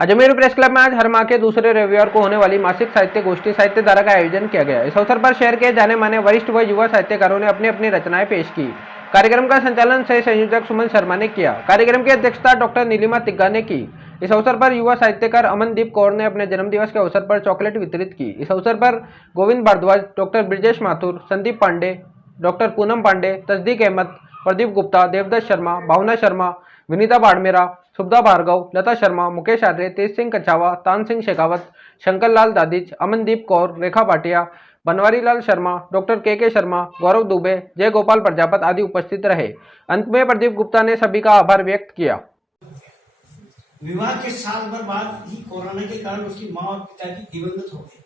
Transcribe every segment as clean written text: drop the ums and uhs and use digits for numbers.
Ajmer press club में आज हर माह के दूसरे रविवार को होने वाली मासिक साहित्य गोष्ठी साहित्य धारा का आयोजन किया गया। इस अवसर पर शहर के जाने माने वरिष्ठ व युवा साहित्यकारों ने अपनी अपनी रचनाएं पेश की। कार्यक्रम का संचालन सह संयोजक सुमन शर्मा ने किया। कार्यक्रम की अध्यक्षता डॉक्टर नीलिमा तिग्गा ने की। इस अवसर पर युवा साहित्यकार अमनदीप कौर ने अपने जन्मदिवस के अवसर पर चॉकलेट वितरित की। इस अवसर पर गोविंद भारद्वाज, डॉक्टर ब्रिजेश माथुर, संदीप पांडे, डॉक्टर पूनम पांडे, तस्दीक अहमद, प्रदीप गुप्ता, देवदत्त शर्मा, भावना शर्मा, विनीता बाड़मेरा, सुब्धा भार्गव, लता शर्मा, मुकेश आर्य, तेज सिंह कछावा, तान सिंह शेखावत, शंकर लाल दादिज, अमनदीप कौर, रेखा भाटिया, बनवारी लाल शर्मा, डॉक्टर के शर्मा, गौरव दुबे, जय गोपाल प्रजापत आदि उपस्थित रहे। अंत में प्रदीप गुप्ता ने सभी का आभार व्यक्त किया। विवाह के साल भर बाद ही कोरोना के कारण उसकी माँ और पिताजी दिवंगत हो गए।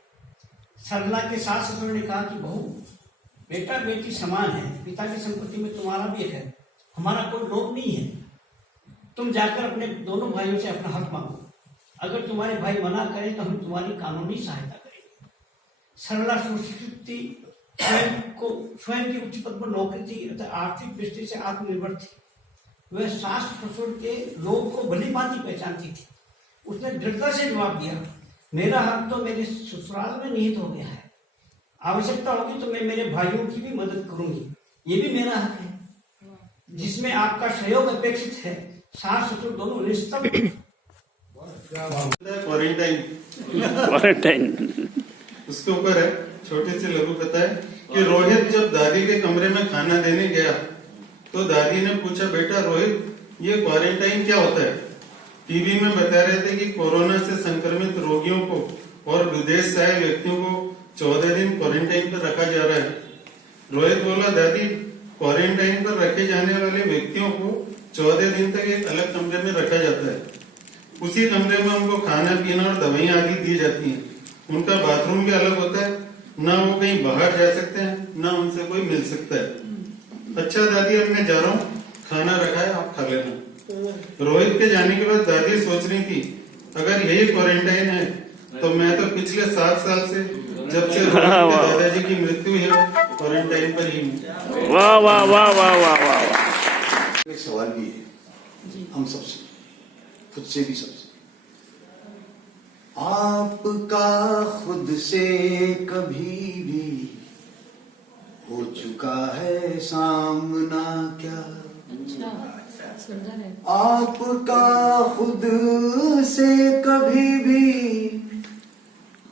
सरला के सास ससुर ने कहा कि बहू, बेटा बेटी समान है, पिता की संपत्ति में तुम्हारा भी है, हमारा कोई लोभ नहीं है। तुम जाकर अपने दोनों भाइयों से अपना हक मांगो। अगर तुम्हारे भाई मना करें तो हम तुम्हारी कानूनी सहायता करेंगे। सरला सुशिक्षित थी, स्वयं की उच्च पद पर नौकरी थी तथा आर्थिक दृष्टि से आत्मनिर्भर थी। वह सास ससुर के लोग को भली भांति पहचानती थी। उसने दृढ़ता से जवाब दिया, मेरा हक तो मेरे ससुराल में निहित हो गया है। आवश्यकता होगी तो मैं मेरे भाइयों की भी मदद करूंगी, ये भी मेरा हक है जिसमें आपका सहयोग अपेक्षित है। सास ससुर दोनों निस्तब्ध। क्वारंटाइन उसके ऊपर है छोटी सी लघु कथा है कि रोहित जब दादी के कमरे में खाना देने गया तो दादी ने पूछा, बेटा रोहित, ये क्वारंटाइन क्या होता है? टीवी में बता रहे थे कि कोरोना से संक्रमित रोगियों को और विदेश से आए व्यक्तियों को 14 दिन क्वारंटाइन पर रखा जा रहा है। रोहित बोला, दादी, क्वारंटाइन पर रखे जाने वाले व्यक्तियों को 14 दिन तक एक अलग कमरे में रखा जाता है। उसी कमरे में उनको खाना पीना और दवाइयां आदि दी जाती हैं। उनका बाथरूम भी अलग होता है, ना वो कहीं बाहर जा सकते हैं, ना उनसे कोई मिल सकता है। अच्छा दादी, अब मैं जा रहा हूँ, खाना रखा है, आप खा लेना। रोहित के जाने के बाद दादी सोच रही थी, अगर यही क्वारंटाइन है तो मैं तो पिछले 7 साल से, जब से रोहित के दादाजी की मृत्यु है, क्वारंटाइन पर ही हूँ। वाह वाह वाह वाह वाह वाह। एक सवाल भी है हम सबसे, खुद से भी सबसे, आपका खुद से कभी भी हो चुका है सामना क्या? आपका खुद से कभी भी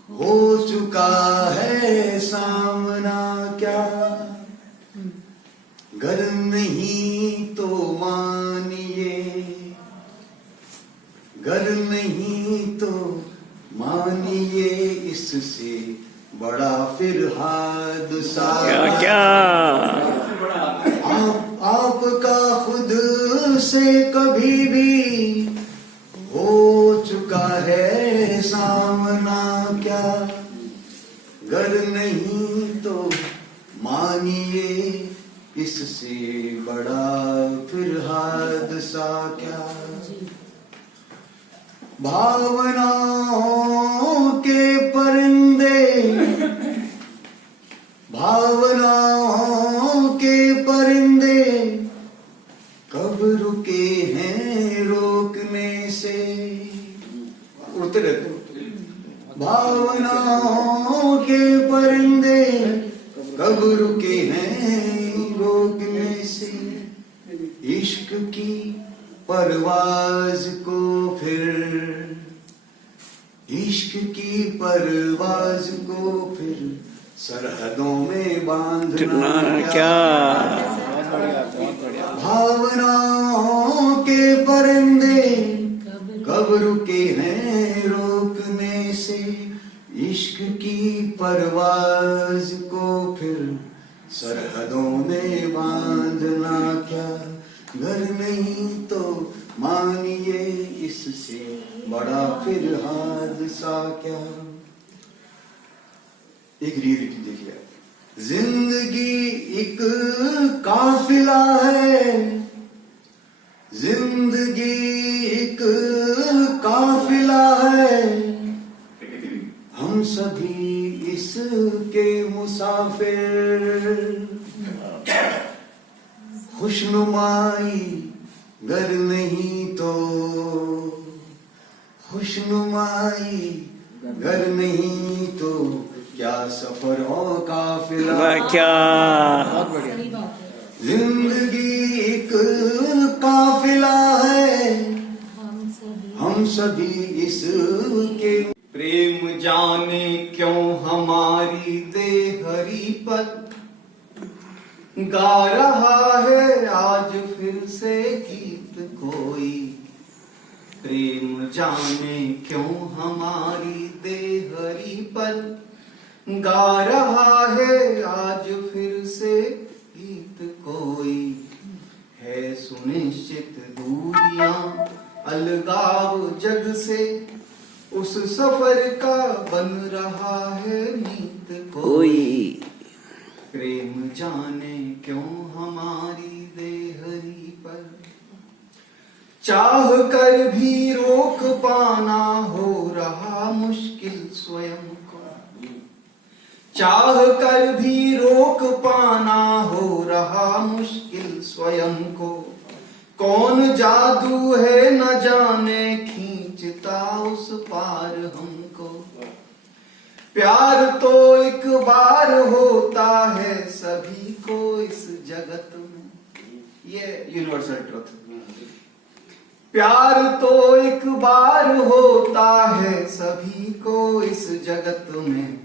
हो चुका है सामना क्या? गर नहीं तो मानिए, गर नहीं तो मानिए, इससे बड़ा फिर हादसा क्या आपका खुद से कभी भी हो चुका है सामना क्या? गर नहीं तो मानिए, इससे बड़ा फिर हादसा क्या? भावनाओं के परिंदे, भावनाओं के परिंदे कब रुके हैं रोकने से? उड़ते रहते। भावनाओं के परिंदे कब रुके हैं रोकने से? इश्क की परवाज को फिर, इश्क की परवाज को फिर सरहदों में बांधना क्या? भावनाओं के परिंदे कब रुके हैं रोकने से? इश्क की परवाज को फिर सरहदों में बांधना क्या? घर नहीं तो मानिए, इससे बड़ा फिर हादसा क्या? एक रीडिंग देखिए, जिंदगी एक काफिला है, जिंदगी एक काफिला है, हम सभी इसके मुसाफिर। खुशनुमाई गर नहीं तो खुशनुमाई घर नहीं तो क्या सफर और काफिला। वाह, क्या बहुत बढ़िया। जिंदगी एक काफिला है, हम सभी इसके। प्रेम जाने क्यों हमारी देहरी पर गा रहा है आज फिर से गीत कोई। प्रेम जाने क्यों हमारी देहरी पर गा रहा है आज फिर से गीत कोई। है सुनिश्चित दूरियां अलगाव जग से, उस सफर का बन रहा है नीत कोई। प्रेम जाने क्यों हमारी देहरी पर चाह कर भी रोक पाना हो रहा मुश्किल स्वयं को। चाह कर भी रोक पाना हो रहा मुश्किल स्वयं को। कौन जादू है न जाने खींचता उस पार हमको। प्यार तो एक बार होता है सभी को इस जगत में, ये यूनिवर्सल ट्रुथ। प्यार तो एक बार होता है सभी को इस जगत में।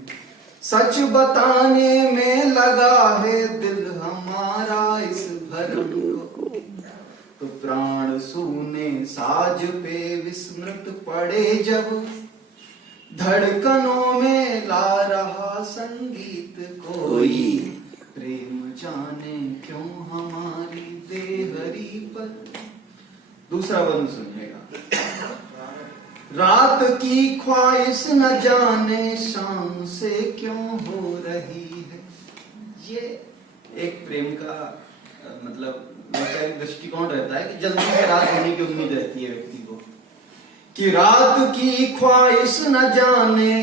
सच बताने में लगा है दिल हमारा इस भरम को। तो प्राण सूने साज पे विस्मृत पड़े जब, धड़कनों में ला रहा संगीत कोई। प्रेम जाने क्यों हमारी देहरी पर। दूसरा बंद सुनिएगा। रात की ख्वाहिश न जाने शाम से क्यों हो रही है। ये एक प्रेम का मतलब वैचारिक दृष्टिकोण रहता है कि जल्दी से रात होने की उम्मीद रहती है व्यक्ति को, कि रात की ख्वाहिश न जाने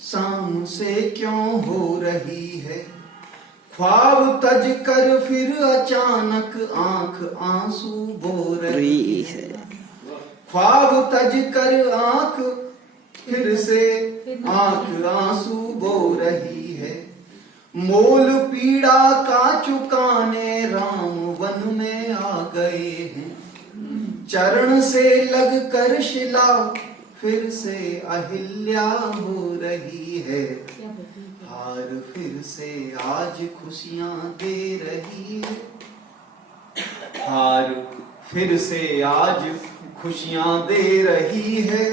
शाम से क्यों हो रही है। ख्वाब तज कर फिर अचानक आंख आंसू बो रही है। ख्वाब तज कर आंख फिर से आंख आंसू बो रही है। मोल पीड़ा का चुकाने राम वन में आ गए हैं। चरण से लग कर शिला फिर से अहिल्या हो रही है। हार फिर से आज खुशियां दे रही है। हार फिर से आज खुशियां दे रही है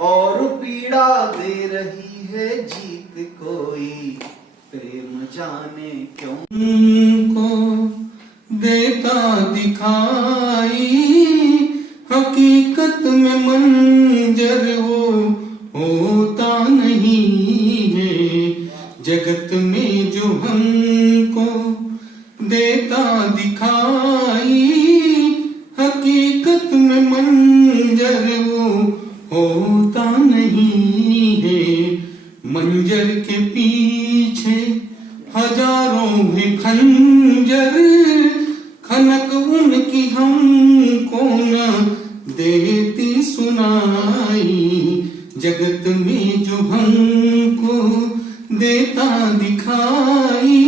और पीड़ा दे रही है जीत कोई। प्रेम जाने क्यों को देता दिखाई, हकीकत में मंजर वो होता नहीं है। जगत में जो हमको देता दिखाई, हकीकत में मंजर वो होता नहीं है। मंजर के पीछे हजारों है खंजर, खनक उनकी हमको न देती सुनाई। जगत में जो हमको देता दिखाई,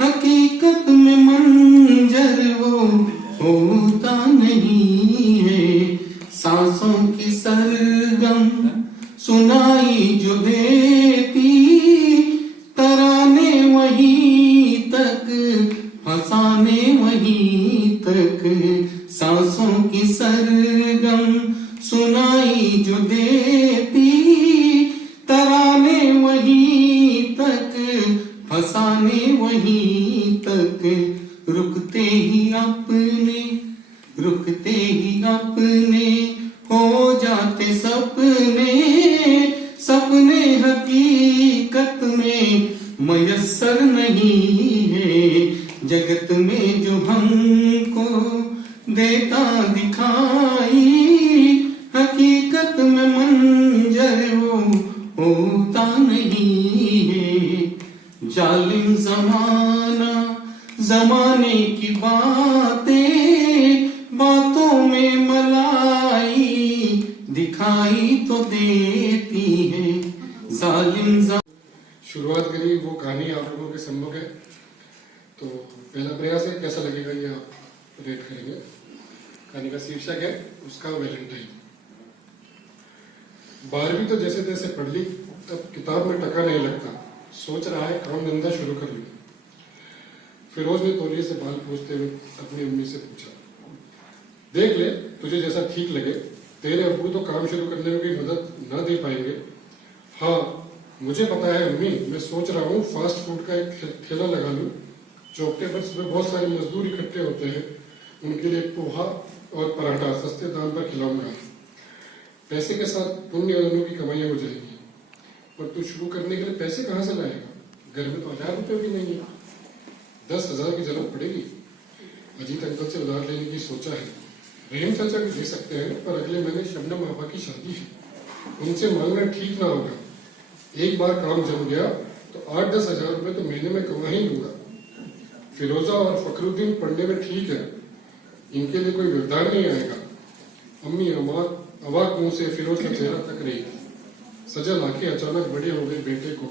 हकीकत में मंजर वो होता नहीं है। सांसों की सरगम सुनाई जो देती, तराने वहीं तक फसाने वहीं तक। सांसों की सरगम सुनाई जो देती, तराने वहीं तक फसाने वहीं तक। रुकते ही अपने हो जाते सपने। सपने हकीकत में मयस्सर नहीं है। जगत में जो हमको देता दिखाई, हकीकत में मंजर वो होता नहीं है। जालिम जमाना जमाने की बातें, बातों में मलाई दिखा अहिंसा। शुरुआत करी वो कहानी आप लोगों के सम्मुख है। तो पहला प्रयास है, कैसा लगेगा ये आप रेट करेंगे। कहानी का शीर्षक है उसका वैलेंटाइन। 12वीं तो जैसे तैसे पढ़ ली, तब किताब में टका नहीं लगता, सोच रहा है काम धंधा शुरू कर लूं। फिरोज ने तौलिए से बाल पूछते हुए अपनी अम्मी से पूछा, देख ले तुझे जैसा ठीक लगे, तेरे अब्बू तो काम शुरू करने में कोई मदद ना दे पाएंगे। हाँ मुझे पता है अम्मी, मैं सोच रहा हूँ फास्ट फूड का एक ठेला लगा लूं। चौपटे पर सुबह बहुत सारे मजदूर इकट्ठे होते हैं, उनके लिए पोहा और पराठा सस्ते दाम पर खिलाऊंगा। पैसे के साथ पुण्य दोनों की कमाइयां हो जाएगी। पर तू शुरू करने के लिए पैसे कहाँ से लाएगा? घर में तो 1000 रुपये भी नहीं है, 10,000 की जरूरत पड़ेगी। अजीत अंकल से उधार लेने की सोचा है, रहीम चाचा भी दे सकते हैं, पर अगले महीने शबनम आपा की शादी है, उनसे मांगना ठीक ना होगा। एक बार काम जम गया तो 8-10 हजार रुपये तो महीने में कमा ही लूंगा। फिरोजा और फखरुद्दीन पढ़ने में ठीक है, इनके लिए कोई व्यवधान नहीं आएगा। अम्मी अवाक मुंह से फिरोज का चेहरा तक रही। सजल आंखें अचानक बड़े हो गए, बेटे को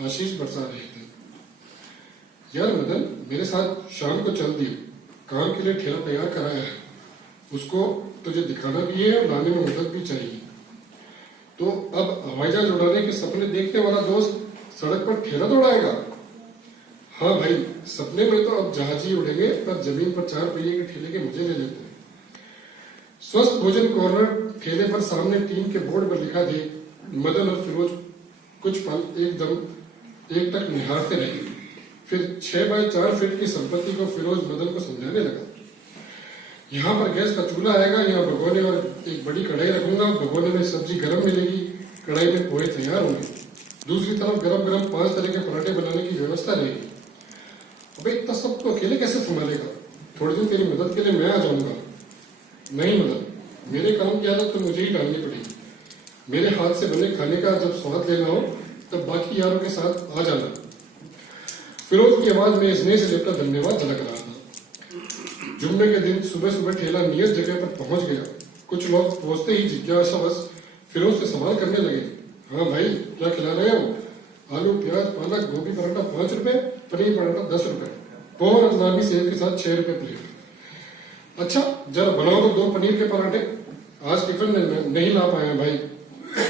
आशीष बरसा रहे थे। यार मदन, मेरे साथ शाम को चल दियो, काम के लिए ठेला तैयार कराया है, उसको तुझे दिखाना भी है और लाने में मदद भी चाहिए। तो अब हवाई जहाज उड़ाने के सपने देखने वाला दोस्त सड़क पर ठेला दौड़ाएगा? हाँ भाई, सपने में तो अब जहाज ही उड़ेंगे, पर जमीन पर 4 पहिए के ठेले के मजे ले लेते हैं। स्वस्थ भोजन कॉर्नर ठेले पर सामने टीन के बोर्ड पर लिखा देख मदन और फिरोज कुछ पल एकदम एक टक निहारते रहे। फिर 6x4 फीट की संपत्ति को फिरोज मदन को समझाने लगा। यहाँ पर गैस का चूल्हा आएगा, यहाँ भगोने और एक बड़ी कढ़ाई रखूंगा, भगोने में सब्जी गर्म मिलेगी, कढ़ाई में पोहे तैयार होंगे, दूसरी तरफ गरम गरम 5 तरह के पराठे बनाने की व्यवस्था रहेगी। अबे इतना सब तो अकेले कैसे संभालेगा? थोड़े दिन तेरी मदद के लिए मैं आ जाऊंगा। नहीं मदन, मेरे काम की आदत तो मुझे ही डालनी पड़ेगी। मेरे हाथ से बने खाने का जब स्वाद लेना हो तब बाकी यारों के साथ आ जाना। फिरोज की आवाज में स्नेह से लिपटा धन्यवाद झलक रहा था। जुम्मे के दिन सुबह सुबह ठेला नियत जगह पर पहुंच गया। कुछ लोग पहुंचते ही जिज्ञासावश फिरोज से सवाल करने लगे, हाँ भाई क्या खिला रहे हो? आलू प्याज पालक गोभी पराठा 5 रुपए, पनीर पराठा 10 रुपए, पोहा और गुलाबी सेब के साथ 6 रुपए प्लेट। अच्छा जरा बनाओ तो 2 पनीर के पराठे, आज टिफिन में नहीं ला पाए भाई।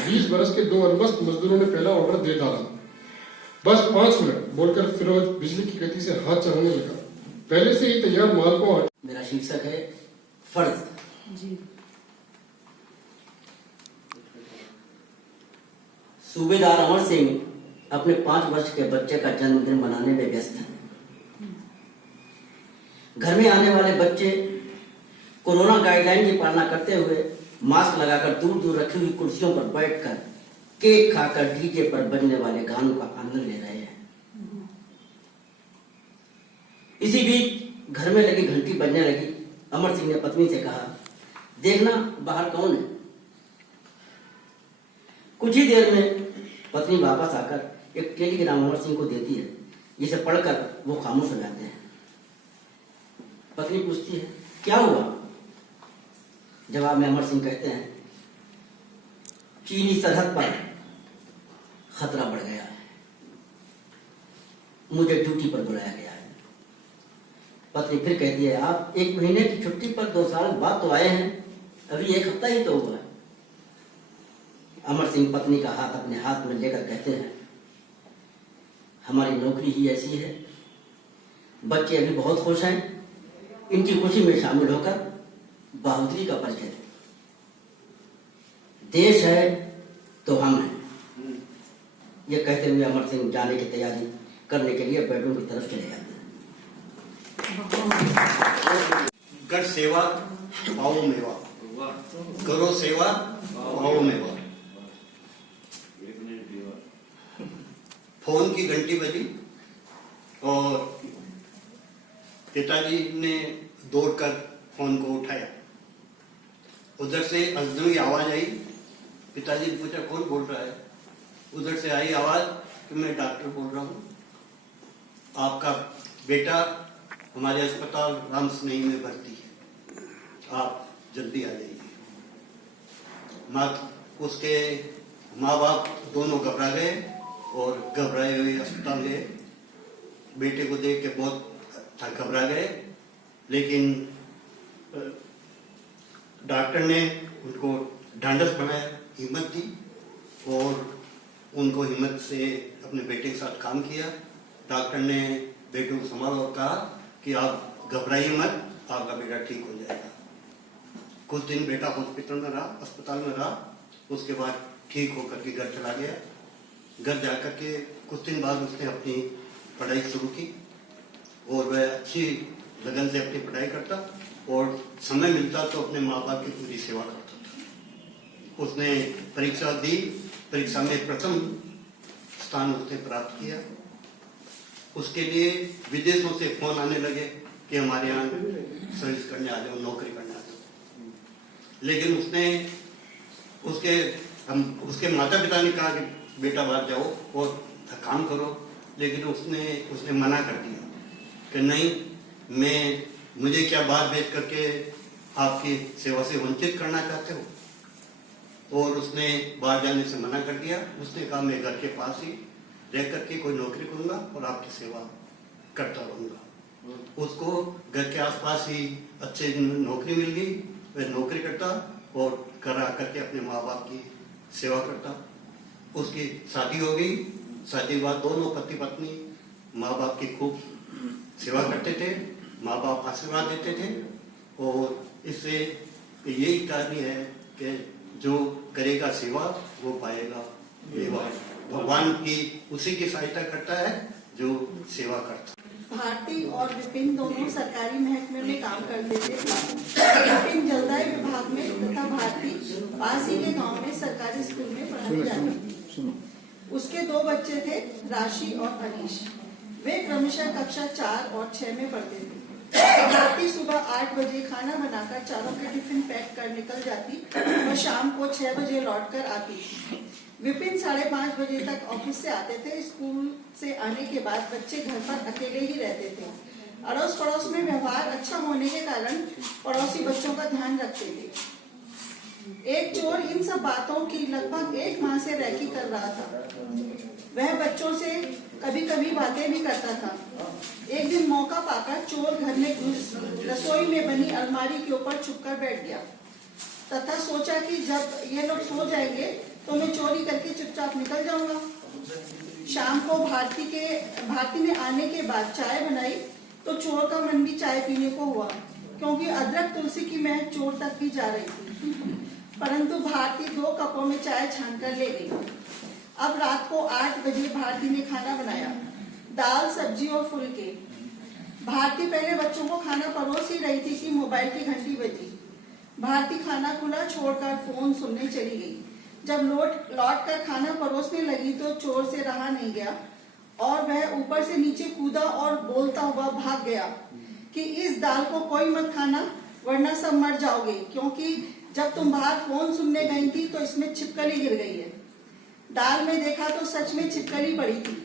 20 बरस के 2 अलमस्त मजदूरों ने पहला ऑर्डर दे डाला। बस 5 मिनट बोलकर फिरोज बिजली की गति से हाथ चलाने लगा। पहले से ही तैयार माल को मेरा शीर्षक है फर्ज। जी। सूबेदार अमर सिंह अपने 5 वर्ष के बच्चे का जन्मदिन मनाने में व्यस्त हैं। घर में आने वाले बच्चे कोरोना गाइडलाइन की पालना करते हुए मास्क लगाकर दूर दूर रखी हुई कुर्सियों पर बैठकर केक खाकर डीजे पर बजने वाले गानों का आनंद ले रहे हैं। इसी बीच घर में लगी घंटी बजने लगी। अमर सिंह ने पत्नी से कहा, देखना बाहर कौन है। कुछ ही देर में पत्नी वापस आकर एक टेलीग्राम अमर सिंह को देती है, जिसे पढ़कर वो खामोश हो जाते हैं। पत्नी पूछती है, क्या हुआ? जवाब में अमर सिंह कहते हैं, चीनी सरहद पर खतरा बढ़ गया है, मुझे ड्यूटी पर बुलाया गया है। पत्नी फिर कहती है, आप 1 महीने की छुट्टी पर 2 साल बाद तो आए हैं, अभी 1 हफ्ता ही तो हुआ है। अमर सिंह पत्नी का हाथ अपने हाथ में लेकर कहते हैं, हमारी नौकरी ही ऐसी है, बच्चे अभी बहुत खुश हैं, इनकी खुशी में शामिल होकर बहादुरी का परिचय दें। देश है तो हम हैं। ये कहते हुए अमर सिंह जाने की तैयारी करने के लिए बेडरूम की तरफ चले जाते हैं। कर सेवा पाओ मेवा, करो सेवा पाओ मेवा। फोन की घंटी बजी और पिताजी ने दौड़कर फोन को उठाया। उधर से अजनबी आवाज आई। पिताजी ने पूछा, कौन बोल रहा है? उधर से आई आवाज कि मैं डॉक्टर बोल रहा हूँ, आपका बेटा हमारे अस्पताल रामस्नेही में भर्ती है, आप जल्दी आ जाइए। उसके माँ बाप दोनों घबरा गए और घबराए हुए अस्पताल गए। बेटे को देख के बहुत घबरा गए, लेकिन डॉक्टर ने उनको ढांढस बनाया, हिम्मत दी और उनको हिम्मत से अपने बेटे के साथ काम किया। डॉक्टर ने बेटे को संभाला और कहा कि आप घबराइए मत, आपका बेटा ठीक हो जाएगा। कुछ दिन बेटा हॉस्पिटल में रहा, अस्पताल में रहा। उसके बाद ठीक होकर के घर चला गया। घर जाकर के कुछ दिन बाद उसने अपनी पढ़ाई शुरू की और वह अच्छी लगन से अपनी पढ़ाई करता और समय मिलता तो अपने माँ बाप की पूरी सेवा करता था। उसने परीक्षा दी, परीक्षा में प्रथम स्थान उसने प्राप्त किया। उसके लिए विदेशों से फोन आने लगे कि हमारे यहाँ सर्विस करने आ जाओ, नौकरी करने आ जाओ। लेकिन उसके माता पिता ने कहा कि बेटा बाहर जाओ और काम करो, लेकिन उसने मना कर दिया कि नहीं, मुझे क्या बाहर भेज करके आपकी सेवा से वंचित करना चाहते हो। और उसने बाहर जाने से मना कर दिया। उसने कहा मैं घर के पास ही रह करके कोई नौकरी करूंगा और आपकी सेवा करता रहूंगा। उसको घर के आसपास ही अच्छी नौकरी मिल गई। वह नौकरी करता और घर आकर के अपने माँ बाप की सेवा करता। उसकी शादी हो गई। शादी के बाद दोनों पति पत्नी माँ बाप की खूब सेवा करते थे, माँ बाप आशीर्वाद देते थे। और इससे यही कहानी है कि जो करेगा सेवा वो पाएगा मेवा। भगवान की उसी की सहायता करता है जो सेवा करता है। भारती और विपिन दोनों सरकारी महकमे में काम करते थे। विपिन जलदाय विभाग में तथा भारती पास ही के गांव में सरकारी स्कूल में पढ़ाई जाती थी। उसके 2 बच्चे थे, राशि और अनीश। वे क्रमशः कक्षा 4 और 6 में पढ़ते थे। भारती सुबह 8 बजे खाना बनाकर चारों के टिफिन पैक कर निकल जाती और शाम को 6 बजे लौट कर आती थी। विपिन 5:30 बजे तक ऑफिस से आते थे। स्कूल से आने के बाद बच्चे घर पर अकेले ही रहते थे। अड़ोस पड़ोस में व्यवहार अच्छा होने के कारण पड़ोसी बच्चों का ध्यान रखते थे। एक चोर इन सब बातों की लगभग 1 माह से रैकी कर रहा था। वह बच्चों से कभी कभी बातें भी करता था। एक दिन मौका पाकर चोर घर में घुस रसोई में बनी अलमारी के ऊपर छुपकर बैठ गया तथा सोचा कि जब ये लोग सो जाएंगे तो मैं चोरी करके चुपचाप निकल जाऊंगा। शाम को भारती ने आने के बाद चाय बनाई तो चोर का मन भी चाय पीने को हुआ, क्योंकि अदरक तुलसी की महक चोर तक भी जा रही थी। परंतु भारती 2 कपों में चाय छानकर ले गई। अब रात को 8 बजे भारती ने खाना बनाया, दाल, सब्जी और फुलके। भारती पहले बच्चों को खाना परोस ही रही थी कि मोबाइल की घंटी बजी। भारती खाना खुला छोड़कर फोन सुनने चली गई। जब लौट कर खाना परोसने लगी तो चोर से रहा नहीं गया और वह ऊपर से नीचे कूदा और बोलता हुआ भाग गया कि इस दाल को कोई मत खाना वरना सब मर जाओगे, क्योंकि जब तुम बाहर फोन सुनने गई थी तो इसमें छिपकली गिर गई है। दाल में देखा तो सच में छिपकली पड़ी थी।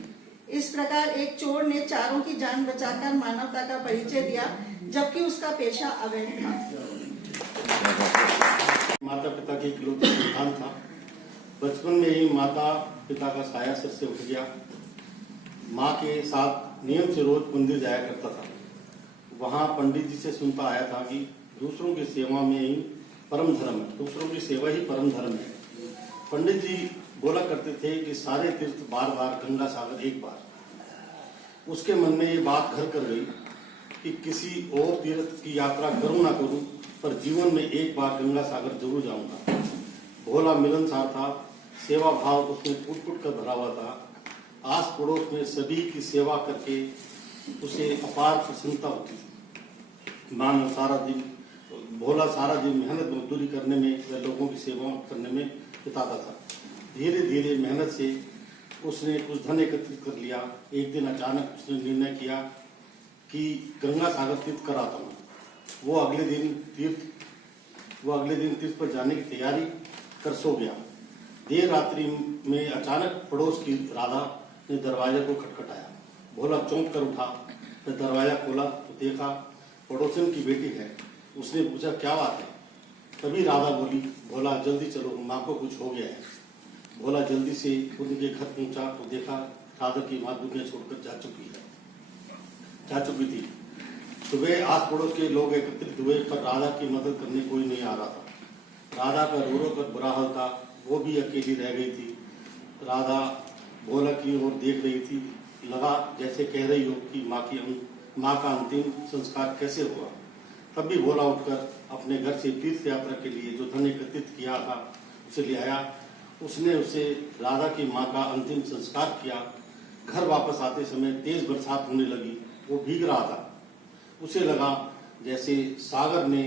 इस प्रकार एक चोर ने चारों की जान बचाकर मानवता का परिचय दिया, जबकि उसका पेशा अवैध था। माता पिता की इकलौती संतान था। बचपन में ही माता पिता का साया सिर से उठ गया। माँ के साथ नियम से रोज मंदिर जाया करता था। वहाँ पंडित जी से सुनता आया था कि दूसरों की सेवा में ही परम धर्म है, दूसरों की सेवा ही परम धर्म है। पंडित जी बोला करते थे कि सारे तीर्थ बार बार, गंगा सागर एक बार। उसके मन में ये बात घर कर गई कि किसी और तीर्थ की यात्रा करूं ना करूं, पर जीवन में एक बार गंगा सागर जरूर जाऊंगा। भोला मिलनसार था, सेवा भाव उसमें फूट फूट कर भरा हुआ था। आस पड़ोस में सभी की सेवा करके उसे अपार प्रसन्नता होती थी। भोला सारा दिन मेहनत मजदूरी करने में व लोगों की सेवा करने में बिताता था। धीरे धीरे मेहनत से उसने कुछ धन एकत्रित कर लिया। एक दिन अचानक उसने निर्णय किया कि गंगा सागर तीर्थ कराता हूँ। वो अगले दिन तीर्थ पर जाने की तैयारी कर सो गया। देर रात्रि में अचानक पड़ोस की राधा ने दरवाजे को खटखटाया। भोला चौंक कर उठा, तो दरवाजा खोला तो देखा पड़ोसन की बेटी है। उसने पूछा क्या बात है? तभी राधा बोली, भोला जल्दी चलो, माँ को कुछ हो गया है। भोला जल्दी से उनके घर पहुंचा तो देखा राधा की माँ दुनिया छोड़कर जा चुकी थी। सुबह आस पड़ोस के लोग एकत्रित हुए पर राधा की मदद करने कोई नहीं आ रहा था। राधा का रो रो कर बुरा हाल था, वो भी अकेली रह गई थी। राधा भोला की ओर देख रही थी, लगा जैसे कह रही हो कि माँ का अंतिम संस्कार कैसे हुआ। तब भी भोला उठकर अपने घर से तीर्थ यात्रा के लिए जो धन एकत्रित किया था उसे ले आया। उसने उसे राधा की माँ का अंतिम संस्कार किया। घर वापस आते समय तेज बरसात होने लगी, वो भीग रहा था। उसे लगा जैसे सागर ने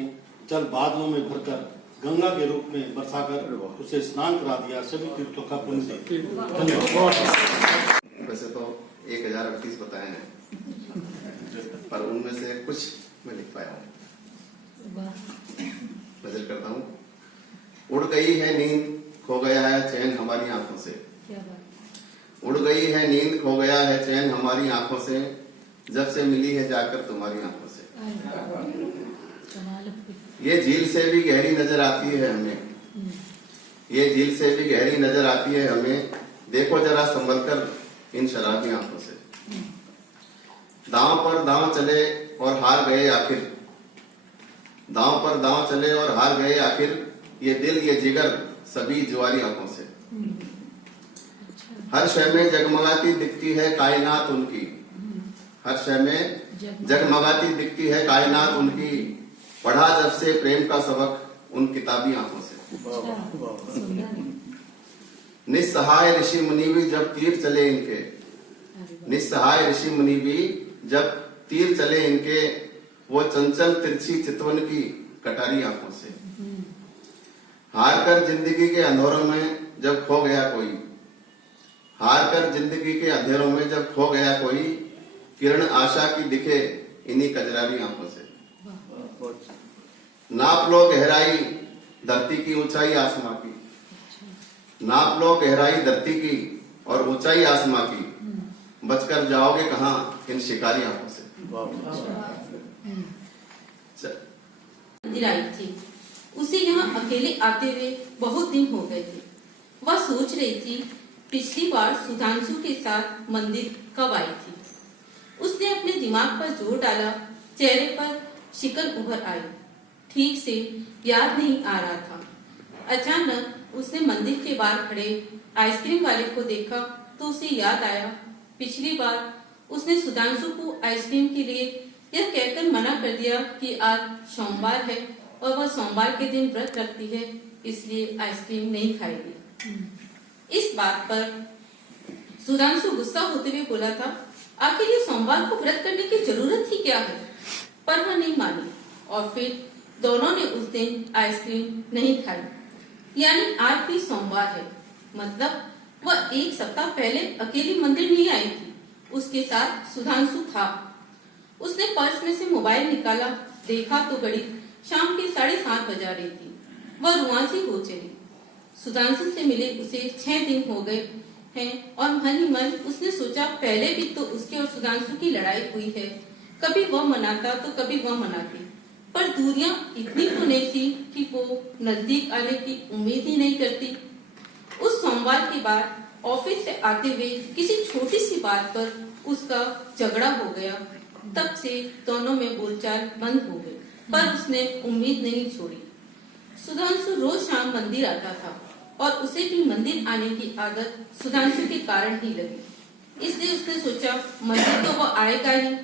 जल बादलों में भरकर गंगा के रूप में बरसाकर उसे स्नान करा दिया। सभी तीर्थों का पुण्य दे। धन्यवाद। वैसे तो 1038 बताए हैं, पर उनमें से कुछ मैं लिख पाया हूँ। नजर करता हूँ। उड़ गई है नींद, खो गया है चैन हमारी आंखों से। उड़ गई है नींद, खो गया है चैन हमारी आंखों से, जब से मिली है जाकर तुम्हारी आंखों से। ये झील से भी गहरी नजर आती है हमें, ये झील से भी गहरी नजर आती है हमें, देखो जरा संभल कर इन शराबी आंखों से। दांव पर दांव चले और हार गए आखिर, दांव पर दांव चले और हार गए आखिर, ये दिल ये जिगर सभी जुआरी आंखों से। हर शय में जगमगाती दिखती है कायनात उनकी, हर शय में जगमगाती दिखती है कायनात उनकी, पढ़ा जब से प्रेम का सबक उन किताबी आंखों से। निस्सहाय ऋषि मुनि भी जब तीर चले इनके, निस्सहाय ऋषि मुनि भी जब तीर चले इनके, वो चंचल तिरछी चितवन की कटारी आंखों से। हार कर जिंदगी के अंधेरों में जब खो गया कोई, हार कर जिंदगी के अंधेरों में जब खो गया कोई, किरण आशा की दिखे इन्हीं कजरारी आंखों से। नाप लो गहराई धरती की ऊंचाई आसमां की, नाप लो गहराई धरती की और ऊंचाई आसमां की, बचकर जाओगे कहां इन शिकारी आंखों से। मंदिर आई थी, उसे यहाँ अकेले आते हुए बहुत दिन हो गए थे। वह सोच रही थी पिछली बार सुधांशु के साथ मंदिर कब आई थी। उसने अपने दिमाग पर जोर डाला, चेहरे पर शिकन उभर आई, ठीक से याद नहीं आ रहा था। अचानक उसने मंदिर के बाहर खड़े आइसक्रीम वाले को देखा तो उसे याद आया पिछली बार उसने सुधांशु को आइसक्रीम के लिए यह कहकर मना कर दिया कि आज सोमवार है और वह सोमवार के दिन व्रत रखती है, इसलिए आइसक्रीम नहीं खाएगी। इस बात पर सुधांशु गुस्सा होते हुए बोला था, आखिर ये सोमवार को व्रत करने की जरूरत ही क्या है। पर वह नहीं मानी और फिर दोनों ने उस दिन आइसक्रीम नहीं खाई। यानी आज भी सोमवार है, मतलब वह एक सप्ताह पहले अकेली मंदिर नहीं आई थी, उसके साथ सुधांशु था। उसने पर्स में से मोबाइल निकाला, देखा तो घड़ी शाम के 7:30 बजा रही थी। वह रुआंसी हो चली। सुधांशु से मिले उसे 6 दिन हो गए हैं और मन ही मन उसने सोचा पहले भी तो उसके और सुधांशु की लड़ाई हुई है, कभी वह मनाता तो कभी वह मनाती, पर दूरियां इतनी तो नहीं थी कि वो नजदीक आने की उम्मीद ही नहीं करती। उस सोमवार के बाद ऑफिस से आते हुए किसी छोटी सी बात पर उसका झगड़ा हो गया। तब से दोनों में बोलचाल बंद हो गई, पर उसने उम्मीद नहीं छोड़ी। सुधांशु रोज शाम मंदिर आता था और उसे भी मंदिर आने की आदत सुधांशु के कारण ही लगी। इसलिए उसने सोचा मंदिर तो वह आएगा ही,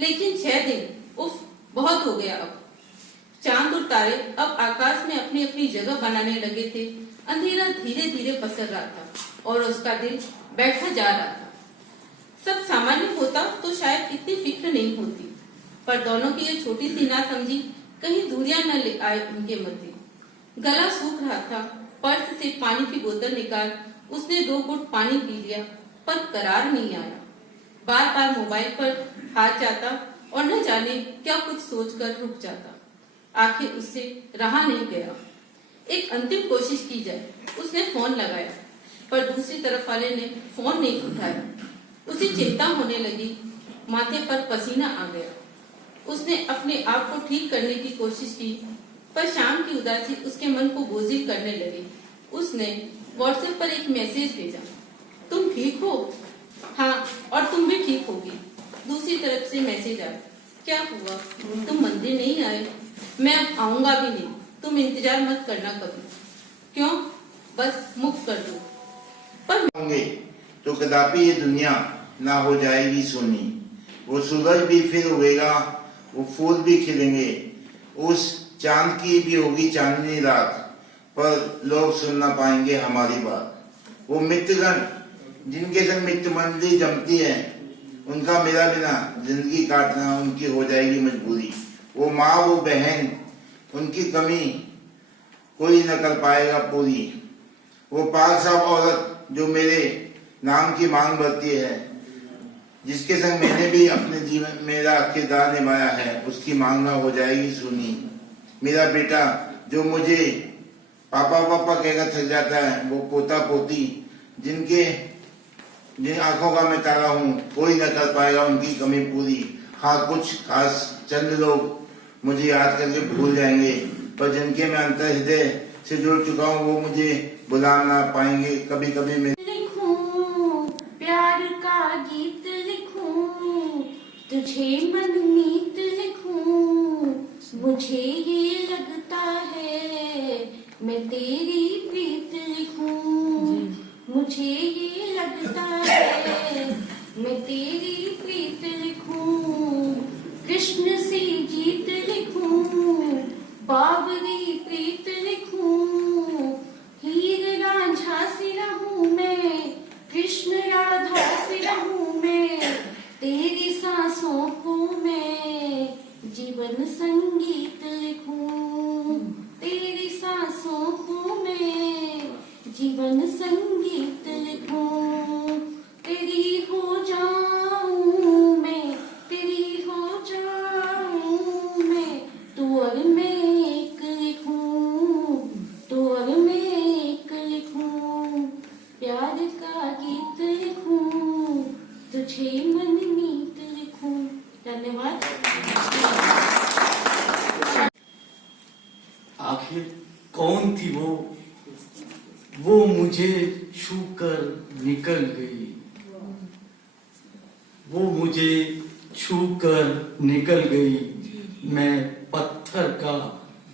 लेकिन 6 दिन उफ बहुत हो गया। अब चांद और तारे अब आकाश में अपनी अपनी जगह बनाने लगे थे। अंधेरा धीरे धीरे पसर रहा था और उसका दिल बैठा जा रहा था। सब सामान्य होता तो शायद इतनी फिक्र नहीं होती, पर दोनों की ये छोटी सी नासमझी कहीं दूरियां न ले आए उनके मध्य। गला सूख रहा था, पर्स से पानी की बोतल निकाल उसने 2 घूंट पानी पी लिया, पर करार नहीं आया। बार बार मोबाइल पर हाथ जाता और न जाने क्या कुछ सोचकर रुक जाता। आखिर उससे रहा नहीं गया। एक अंतिम कोशिश की जाए, उसने फोन लगाया, पर दूसरी तरफ वाले ने फोन नहीं उठाया। उसे चिंता होने लगी, माथे पर पसीना आ गया। उसने अपने आप को ठीक करने की कोशिश की, पर शाम की उदासी उसके मन को बोझिल करने लगी। उसने व्हाट्सएप पर एक मैसेज भेजा, तुम ठीक हो? हाँ, और तुम भी ठीक होगी। दूसरी तरफ से मैसेज आया, क्या हुआ, तुम मंदिर नहीं आए? मैं अब आऊंगा भी नहीं, तुम इंतजार मत करना कभी। क्यों? बस मुक्त कर दो। पर होंगे तो कदापि ये दुनिया ना हो जाएगी सोनी। वो सूरज भी फिर उगेगा, वो फूल भी खिलेंगे, उस चांद की भी होगी चांदनी रात, पर लोग सुन ना पाएंगे हमारी बात। वो मित्रगण जिनके संग मित्र मंडली जमती है, उनका मेरा बिना जिंदगी काटना उनकी हो जाएगी मजबूरी। वो माँ वो बहन, उनकी कमी कोई न कर पाएगा पूरी। वो पाक साफ औरत जो मेरे नाम की मांग भरती है, जिसके संग मैंने भी अपने जीवन मेरा किरदार निभाया है, उसकी मांग ना हो जाएगी सुनी। मेरा बेटा जो मुझे पापा पापा कहकर थक जाता है, वो पोता पोती जिन आंखों का मैं तारा हूँ, कोई न कर पाएगा उनकी कमी पूरी। हाँ, कुछ खास चंद लोग मुझे याद करके भूल जाएंगे, पर जिनके मैं अंतर हृदय से जुड़ चुका हूँ, वो मुझे भुला ना पाएंगे कभी कभी। मैं लिखूं प्यार का गीत, लिखूं तुझे मनमीत, लिखूं मुझे ये लगता है मैं तेरी प्रीत, लिखूं मुझे ये लगता है मैं तेरी प्रीत, लिखूं कृष्ण से जीत, लिखूं बाबरी प्रीत, लिखूं हीर रांझा से रहूं मैं, कृष्ण राधा से रहूं मैं, तेरी सांसों को मैं जीवन संगीत लिखूं, तेरी सांसों को मैं जीवन संगीत लिखूं, तेरी हो जाऊं मैं, तेरी हो जाऊं मैं, तू और मैं एक लिखूं, तू और मैं एक लिखूं, प्यार का गीत लिखूं, तुझे मनमीत लिखूं। धन्यवाद। आखिर कौन थी वो मुझे छूकर निकल गई, वो मुझे छूकर निकल गई। मैं पत्थर का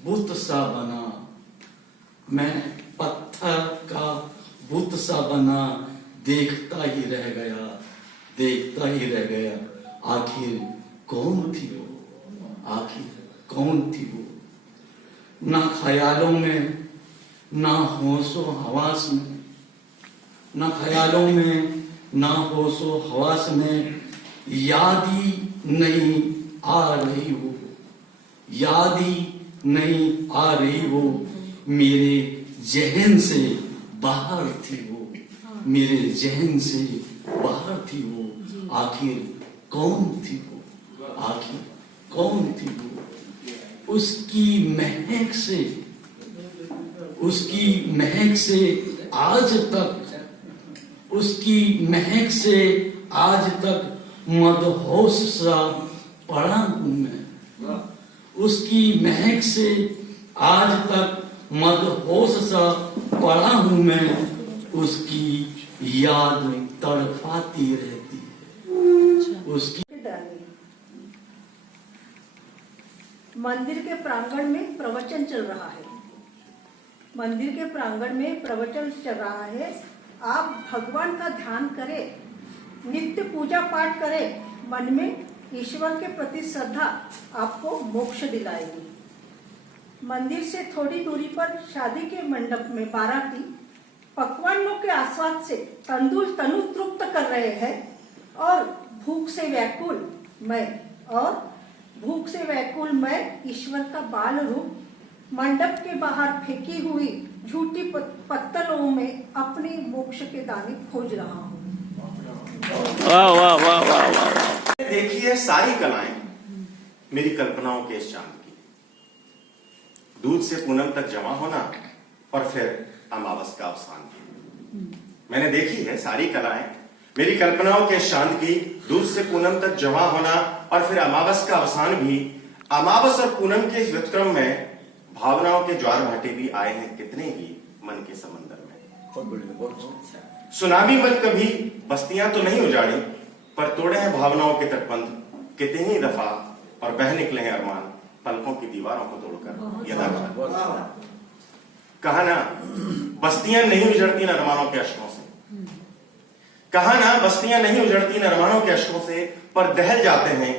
बुत सा बना, मैं पत्थर का बुत सा बना, देखता ही रह गया, देखता ही रह गया। आखिर कौन थी वो, आखिर कौन थी वो? ना ख्यालों में, ना होशो हवास में, ना ख्यालों में, ना होशो हवास में, याद ही नहीं आ रही वो, याद ही नहीं आ रही वो, मेरे जहन से बाहर थी वो, मेरे जहन से बाहर थी वो। आखिर कौन थी वो, आखिर कौन थी वो? उसकी महक से, उसकी महक से आज तक, उसकी महक से आज तक मदहोश सा पड़ा हूं मैं, उसकी महक से आज तक मदहोश सा पड़ा हूं मैं, उसकी याद तड़पाती रहती है, उसकी। मंदिर के प्रांगण में प्रवचन चल रहा है, मंदिर के प्रांगण में प्रवचन चल रहा है। आप भगवान का ध्यान करें, नित्य पूजा पाठ करें, मन में ईश्वर के प्रति श्रद्धा आपको मोक्ष दिलाएगी। मंदिर से थोड़ी दूरी पर शादी के मंडप में बाराती पकवानों के आस्वाद से तनु तृप्त कर रहे हैं और भूख से व्याकुल मैं ईश्वर का बाल रूप मंडप के बाहर फेंकी हुई झूठी पत्तलों में अपने मोक्ष के दाने खोज रहा हूँ। वाह वाह वाह वाह वाह। देखी है सारी कलाएं मेरी कल्पनाओं के इस चांद की, दूध से पूनम तक जमा होना और फिर अमावस का अवसान की। मैंने देखी है सारी कलाएं मेरी कल्पनाओं के चांद की, दूध से पूनम तक जमा होना और फिर अमावस का अवसान भी। अमावस और पूनम के इस व्युत्क्रम में भावनाओं के ज्वार भाटे भी आए हैं कितने ही मन के समंदर में। सुनामी बन कभी बस्तियां तो नहीं उजाड़ी, पर तोड़े हैं भावनाओं के तटबंध कितनी दफा, और बह निकले हैं अरमान पलकों की दीवारों को तोड़कर यदाकदा। कहा ना बस्तियां नहीं उजड़ती न अरमानों के अश्कों से, कहा ना बस्तियां नहीं उजड़ती न अरमानों के अश्कों से, पर दहल जाते हैं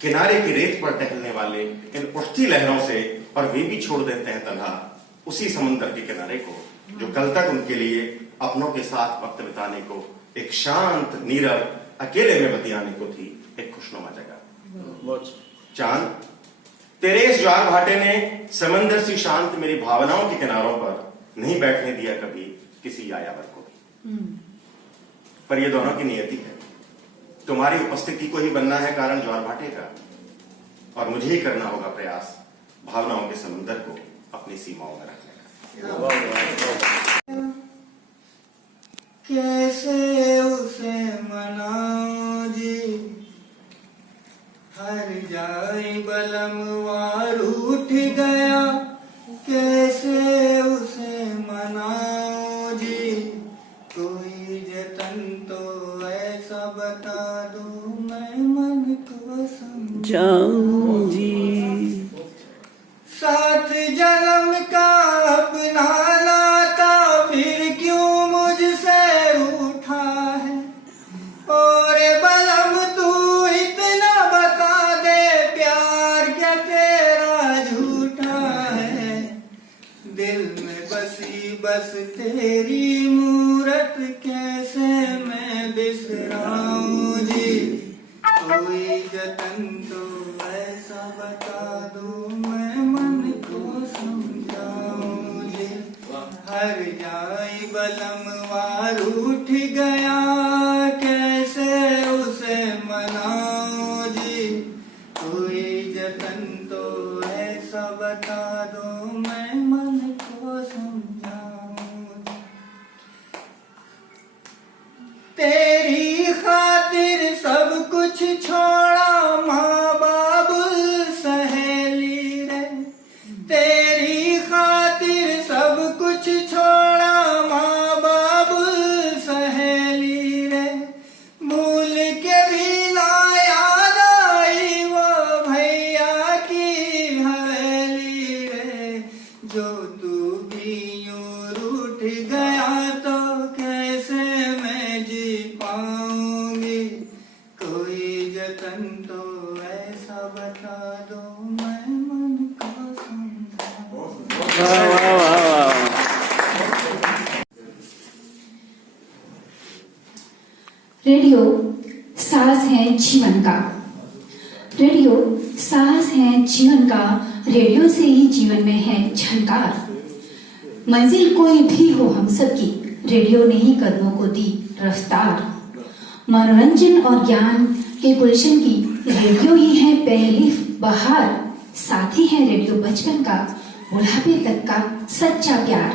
किनारे की रेत पर टहलने वाले इन उठती लहरों से, और वे भी छोड़ देते हैं तन्हा उसी समंदर के किनारे को, जो कल तक उनके लिए अपनों के साथ वक्त बिताने को, एक शांत नीरव अकेले में बतियाने को थी एक खुशनुमा जगह। चांद तेरे इस ज्वार भाटे ने समंदर सी शांत मेरी भावनाओं के किनारों पर नहीं बैठने दिया कभी किसी यायावर को भी। पर ये दोनों की नियति है, तुम्हारी उपस्थिति को ही बनना है कारण ज्वार भाटे का, और मुझे ही करना होगा प्रयास भावनाओं के समंदर को अपनी सीमाओं में रखने का। कैसे उसे मनाऊं जी, हर जाए बलमवार उठ गया, कैसे उसे मनाऊं जी, कोई जतन तो ऐसा बता दो मैं मन को समझाऊं जी। सात जन्म का अपना नाता फिर क्यों मुझसे रूठा है, और बलम तू इतना बता दे प्यार क्या तेरा झूठा है, दिल में बसी बस तेरी मूरत कैसे मैं बिसराऊं जी, कोई जतन तो ऐसा बता दो मैं मन को समझाऊं जी, हर जाए बलमवार उठ गया, कैसे उसे मनाऊं जी, कोई जतन तो ऐसा बता दो मैं मन को समझाऊं जी। तेरी खातिर सब कुछ छोड़ा माँ बाबुल सहेली रे, तेरी खातिर सब कुछ छोड़ा माँ बाबुल सहेली रे, भूल के भी ना याद आई वो भैया की हवेली रे, जो तू भी यूं रूठ गया तो कैसे मैं जी पाऊंगी, कोई जतन तो ऐसा बता दो मैं मन को समझाऊं। वाह वाह वाह वाह। रेडियो साहस है जीवन का, रेडियो साहस है जीवन का, रेडियो से ही जीवन में है झनकार। मंजिल कोई भी हो हम सबकी, रेडियो ने ही कदमों को दी रफ्तार। मनोरंजन और ज्ञान के गुलशन की रेडियो ही है पहली बहार, साथी है रेडियो बचपन का बुढ़ापे तक का सच्चा प्यार।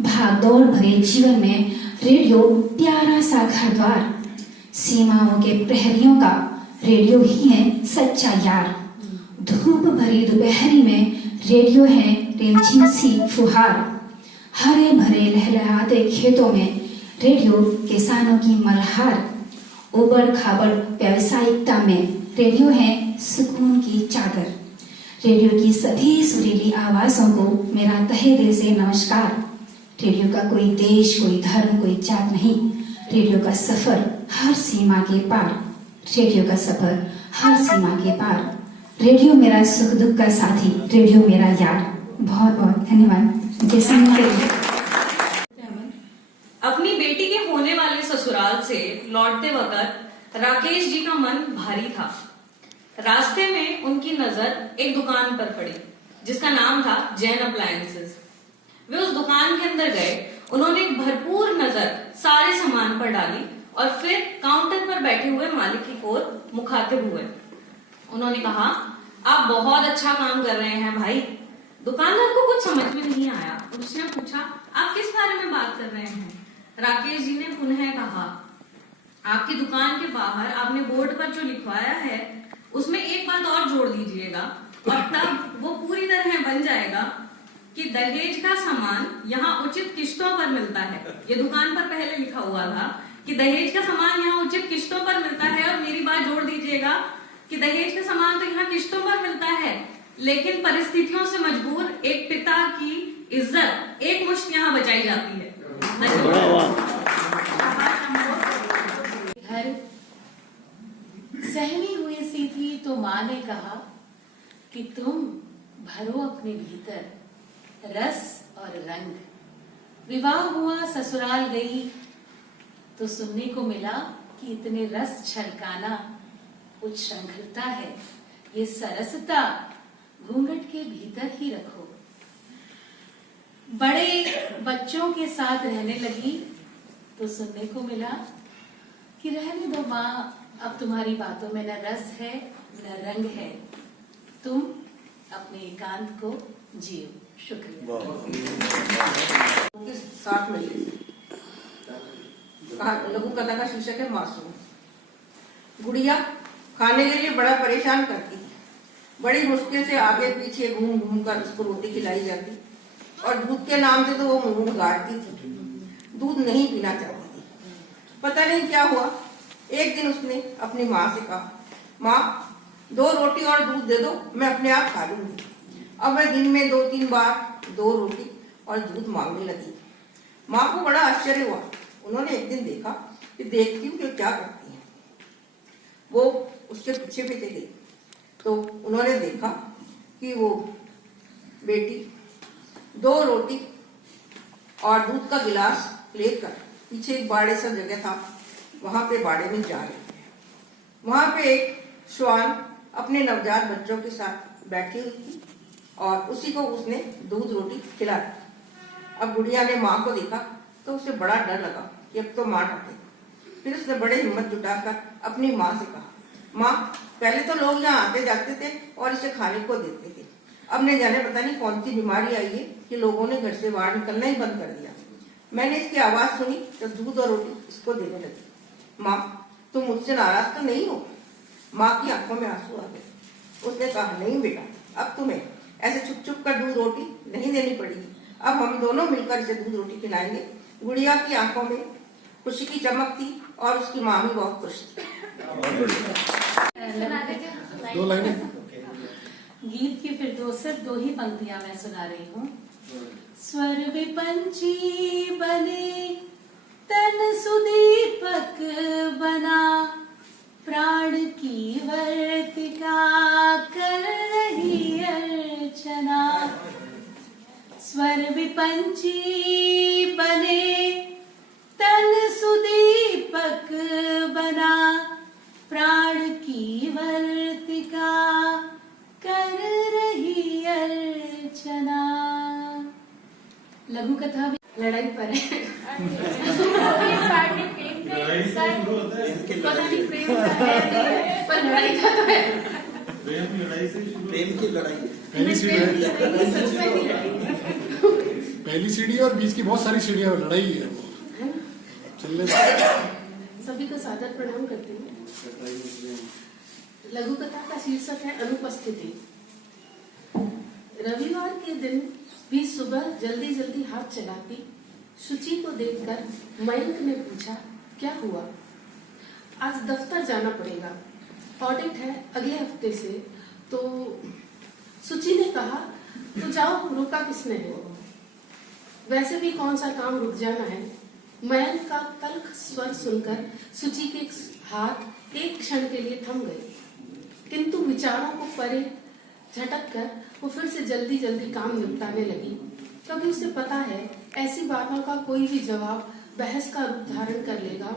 भागदौड़ भरे जीवन में रेडियो प्यारा सा घर द्वार, सीमाओं के प्रहरियों का रेडियो ही है सच्चा यार। धूप भरी दोपहरी में रेडियो है रिमझिम सी फुहार, हरे भरे लहलहाते खेतों में रेडियो किसानों की मल्हार। उबड़ खाबड़ व्यावसायिकता में रेडियो है सुकून की चादर। रेडियो की सभी सुरीली आवाजों को मेरा तहे दिल से नमस्कार। रेडियो का कोई देश, कोई धर्म, कोई जात नहीं, रेडियो का सफर हर सीमा के पार, रेडियो का सफर हर सीमा के पार। रेडियो मेरा सुख दुख का साथी, रेडियो मेरा यार। बहुत बहुत धन्यवाद सुनने के लिए। अपनी बेटी के होने वाले ससुराल से लौटते वक्त राकेश जी का मन भारी था। रास्ते में उनकी नजर एक दुकान पर पड़ी जिसका नाम था जैन अप्लायंसेस। वे उस दुकान के अंदर गए, उन्होंने भरपूर नजर सारे सामान पर डाली और फिर काउंटर पर बैठे हुए मालिक की ओर मुखातिब हुए। उन्होंने कहा, आप बहुत अच्छा काम कर रहे हैं भाई। दुकानदार को कुछ समझ में नहीं आया और उसने पूछा, आप किस बारे में बात कर रहे हैं? राकेश जी ने पुनः कहा, आपकी दुकान के बाहर आपने बोर्ड पर जो लिखवाया है उसमें एक बात और जोड़ दीजिएगा और तब वो पूरी तरह बन जाएगा। कि दहेज का सामान यहाँ उचित किस्तों पर मिलता है। ये दुकान पर पहले लिखा हुआ था कि दहेज का सामान यहाँ उचित किस्तों पर मिलता है। और मेरी बात जोड़ दीजिएगा कि दहेज का सामान तो यहाँ किस्तों पर मिलता है, लेकिन परिस्थितियों से मजबूर एक पिता की इज्जत एक मुश्त यहाँ बचाई जाती है। घर सहमी हुई सी थी तो माँ ने कहा कि तुम भरो अपने भीतर रस और रंग। विवाह हुआ, ससुराल गई तो सुनने को मिला कि इतने रस छलकाना उच्छृंखलता है, ये सरसता घूंघट के भीतर ही रखो। बड़े बच्चों के साथ रहने लगी तो सुनने को मिला कि रहने दो माँ, अब तुम्हारी बातों में न रस है न रंग है, तुम अपने एकांत को जियो। शुक्रिया। साथ में लघु कथा का शीर्षक है मासूम। गुड़िया खाने के लिए बड़ा परेशान करती, बड़ी मुश्किल से आगे पीछे घूम घूम कर उसको रोटी खिलाई जाती और दूध के नाम से तो वो मुंह गाड़ती थी, दूध नहीं पीना चाहती थी। पता नहीं क्या हुआ, एक दिन उसने अपनी माँ से कहा, माँ 2 रोटी और दूध दे दो, मैं अपने आप खा लूंगी। अब वह दिन में 2-3 बार 2 रोटी और दूध मांगने लगी। माँ को बड़ा आश्चर्य हुआ। उन्होंने एक दिन देखा कि देखती हूँ कि क्या करती है। वो उसके पीछे पीछे गई तो उन्होंने देखा कि वो बेटी 2 रोटी और दूध का गिलास लेकर पीछे एक बाड़े सा जगह था, वहां पे बाड़े में जा रही है। वहां पे एक श्वान अपने नवजात बच्चों के साथ बैठी हुई थी और उसी को उसने दूध रोटी खिला दी। अब गुड़िया ने माँ को देखा तो उसे बड़ा डर लगा कि अब तो माँ डांटेगी। फिर उसने बड़े हिम्मत जुटाकर अपनी माँ से कहा, माँ पहले तो लोग यहाँ आते जाते थे और इसे खाने को देते थे, अब न जाने पता नहीं कौन सी बीमारी आई है कि लोगों ने घर से बाहर निकलना ही बंद कर दिया। मैंने इसकी आवाज सुनी तो दूध और रोटी इसको देने लगी। माँ तुम मुझसे नाराज तो नहीं हो? माँ की आंखों में आंसू आ गए। उसने कहा, नहीं बेटा, अब तुम्हें ऐसे छुप छुप कर दूध रोटी नहीं देनी पड़ेगी, अब हम दोनों मिलकर इसे दूध रोटी खिलाएंगे। गुड़िया की आंखों में खुशी की चमक थी और उसकी माँ भी बहुत खुश थी। 2 लाइनें। गीत की फिर सिर्फ 2 ही पंक्तियां मैं सुना रही हूँ। स्वर विपंची बने तन सुदीपक बना, प्राण की वर्तिका कर रही अर्चना। स्वर विपंची बने तन सुदीपक बना, प्राण की वर्तिका कर रही अर्चना। लघु कथा भी लड़ाई पर है। पता नहीं प्रेम का है पर लड़ाई का तो है। प्रेम की लड़ाई। पहली सीढ़ी और बीच की बहुत सारी सीढ़ियां लड़ाई है। चलने सभी को सादर प्रणाम करती हूँ। लघु कथा का शीर्षक है अनुपस्थिति। रविवार के दिन भी सुबह जल्दी जल्दी हाथ चलाती शुचि को देखकर मयंक ने पूछा, क्या हुआ? आज दफ्तर जाना पड़ेगा, ऑडिट है अगले हफ्ते से। तो शुचि ने कहा, तो जाओ, रुका किसने है? वैसे भी कौन सा काम रुक जाना है। मयंक का तल्ख स्वर सुनकर शुचि के हाथ एक क्षण के लिए थम गए, किंतु विचारों को परे झटक कर वो फिर से जल्दी जल्दी काम निपटाने लगी, क्योंकि उसे पता है ऐसी बातों का कोई भी जवाब बहस का रूप धारण कर लेगा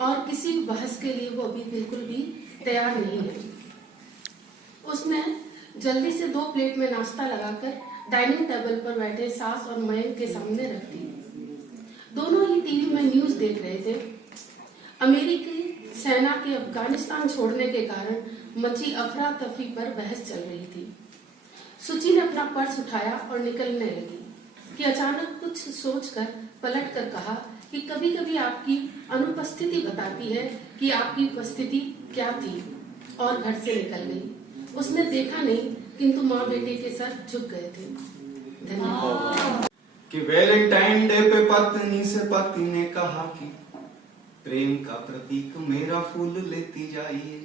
और किसी भी बहस के लिए वो अभी बिल्कुल भी तैयार नहीं है। उसने जल्दी से 2 प्लेट में नाश्ता लगाकर डाइनिंग टेबल पर बैठे सास और मयंक के सामने रख दी। दोनों ही टीवी में न्यूज देख रहे थे। अमेरिकी सेना के अफगानिस्तान छोड़ने के कारण मची अफरा तफरी पर बहस चल रही थी। शुचि ने अपना पर्स उठाया और निकलने लगी कि अचानक कुछ सोचकर पलटकर कहा कि कभी कभी आपकी अनुपस्थिति बताती है कि आपकी उपस्थिति क्या थी, और घर से निकल गई। उसने देखा नहीं, किंतु माँ बेटे के सर झुक गए थे। धन्यवाद। कि वैलेंटाइन डे पे पत्नी से पति ने कहा कि प्रेम का प्रतीक मेरा फूल लेती जाइए।